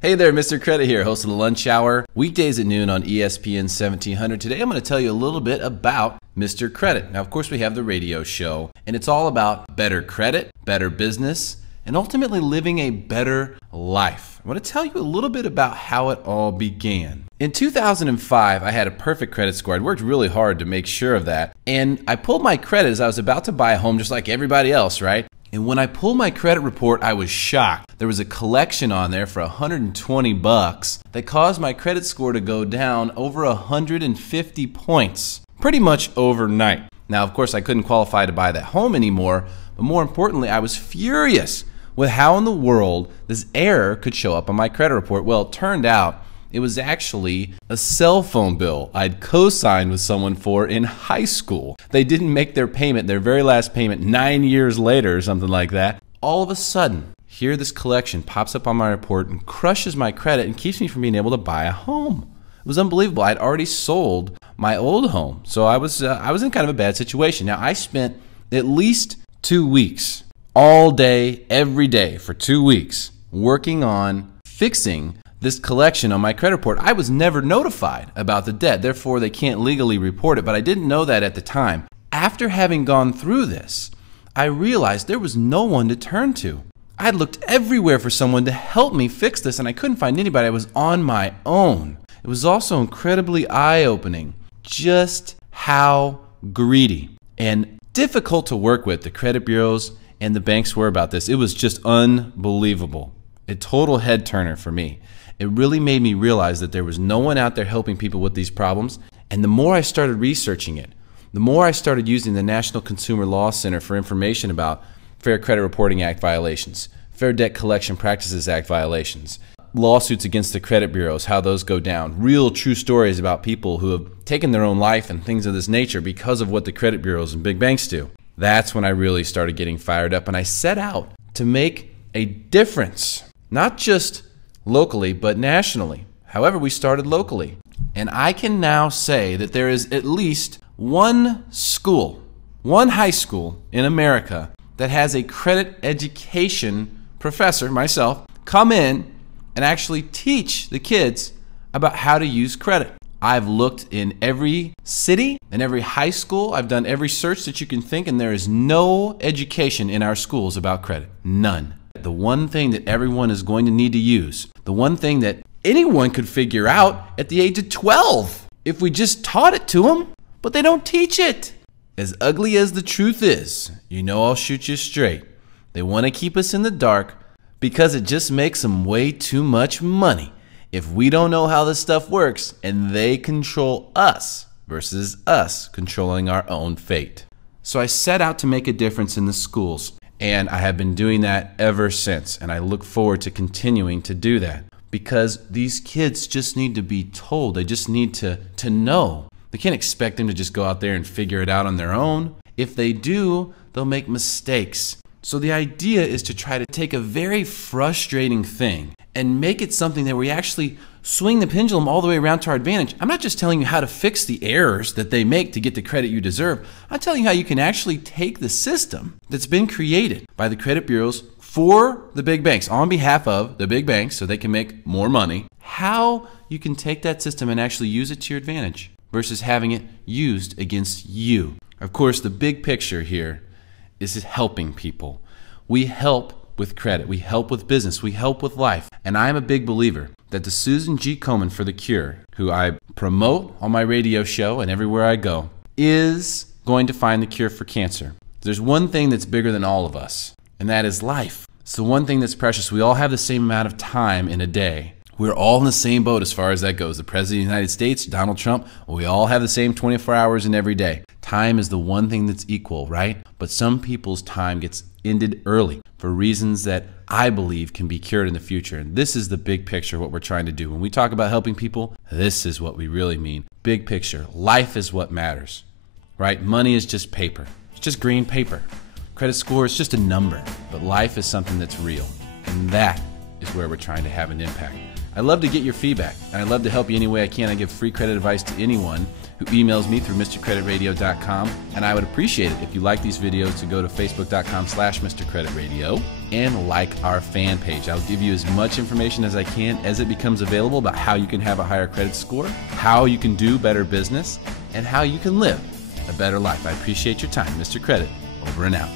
Hey there, Mr. Credit here, host of the Lunch Hour, weekdays at noon on ESPN 1700. Today I'm going to tell you a little bit about Mr. Credit. Now, of course, we have the radio show, and it's all about better credit, better business, and ultimately living a better life. I want to tell you a little bit about how it all began. In 2005, I had a perfect credit score. I'd worked really hard to make sure of that, and I pulled my credit as I was about to buy a home just like everybody else, right? And when I pulled my credit report, I was shocked. There was a collection on there for $120 that caused my credit score to go down over 150 points, pretty much overnight. Now, of course, I couldn't qualify to buy that home anymore, but more importantly, I was furious with how in the world this error could show up on my credit report. Well, it turned out it was actually a cell phone bill I'd co-signed with someone for in high school. They didn't make their payment, their very last payment, 9 years later or something like that. All of a sudden, here this collection pops up on my report and crushes my credit and keeps me from being able to buy a home. It was unbelievable. I'd already sold my old home, so I was in kind of a bad situation. Now, I spent at least 2 weeks, all day, every day for 2 weeks, working on fixing this collection on my credit report. I was never notified about the debt, therefore they can't legally report it, but I didn't know that at the time. After having gone through this, I realized there was no one to turn to. I'd looked everywhere for someone to help me fix this, and I couldn't find anybody. I was on my own. It was also incredibly eye-opening just how greedy and difficult to work with the credit bureaus and the banks were about this. It was just unbelievable. A total head turner for me. It really made me realize that there was no one out there helping people with these problems. And the more I started researching it, the more I started using the National Consumer Law Center for information about Fair Credit Reporting Act violations, Fair Debt Collection Practices Act violations, lawsuits against the credit bureaus, how those go down, real true stories about people who have taken their own life and things of this nature because of what the credit bureaus and big banks do. That's when I really started getting fired up, and I set out to make a difference, not just locally, but nationally. However, we started locally. And I can now say that there is at least one school, one high school in America that has a credit education professor, myself, come in and actually teach the kids about how to use credit. I've looked in every city and every high school. I've done every search that you can think, and there is no education in our schools about credit. None. The one thing that everyone is going to need to use, the one thing that anyone could figure out at the age of 12 if we just taught it to them, but they don't teach it. As ugly as the truth is, you know I'll shoot you straight. They want to keep us in the dark because it just makes them way too much money if we don't know how this stuff works and they control us versus us controlling our own fate. So I set out to make a difference in the schools. And I have been doing that ever since, and I look forward to continuing to do that because these kids just need to be told. They just need to know. They can't expect them to just go out there and figure it out on their own. If they do, they'll make mistakes. So the idea is to try to take a very frustrating thing and make it something that we actually swing the pendulum all the way around to our advantage. I'm not just telling you how to fix the errors that they make to get the credit you deserve. I'm telling you how you can actually take the system that's been created by the credit bureaus for the big banks, on behalf of the big banks so they can make more money, how you can take that system and actually use it to your advantage versus having it used against you. Of course, the big picture here is helping people. We help with credit. We help with business. We help with life. And I'm a big believer that the Susan G. Komen for the Cure, who I promote on my radio show and everywhere I go, is going to find the cure for cancer. There's one thing that's bigger than all of us, and that is life. It's the one thing that's precious. We all have the same amount of time in a day. We're all in the same boat as far as that goes. The President of the United States, Donald Trump, we all have the same 24 hours in every day. Time is the one thing that's equal, right? But some people's time gets ended early for reasons that I believe can be cured in the future. And this is the big picture, what we're trying to do. When we talk about helping people, this is what we really mean. Big picture. Life is what matters, right? Money is just paper. It's just green paper. Credit score is just a number. But life is something that's real. And that is where we're trying to have an impact. I love to get your feedback, and I love to help you any way I can. I give free credit advice to anyone who emails me through MrCreditRadio.com, and I would appreciate it if you like these videos to go to Facebook.com/MrCreditRadio and like our fan page. I'll give you as much information as I can as it becomes available about how you can have a higher credit score, how you can do better business, and how you can live a better life. I appreciate your time. Mr. Credit, over and out.